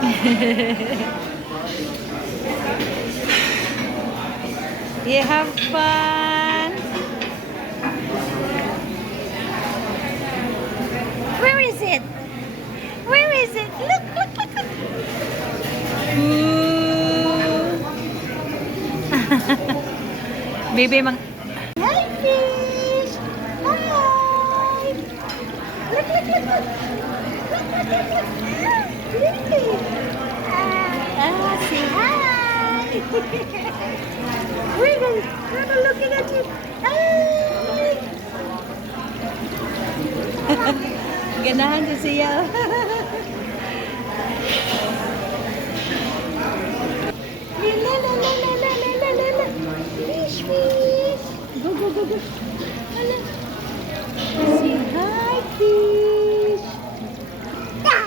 You have fun. Where is it? Where is it? Look, look, look, look. Ooh. Baby, mang... Hi, fish. Hi. Look, look, look, look. Look, look, look, look. Really? Say hi. We're looking at you. Hi. Ganahan ko siya. La la la la la la la la la. Fish, fish. Go, go, go, go. Hala. Say hi, fish. Ah.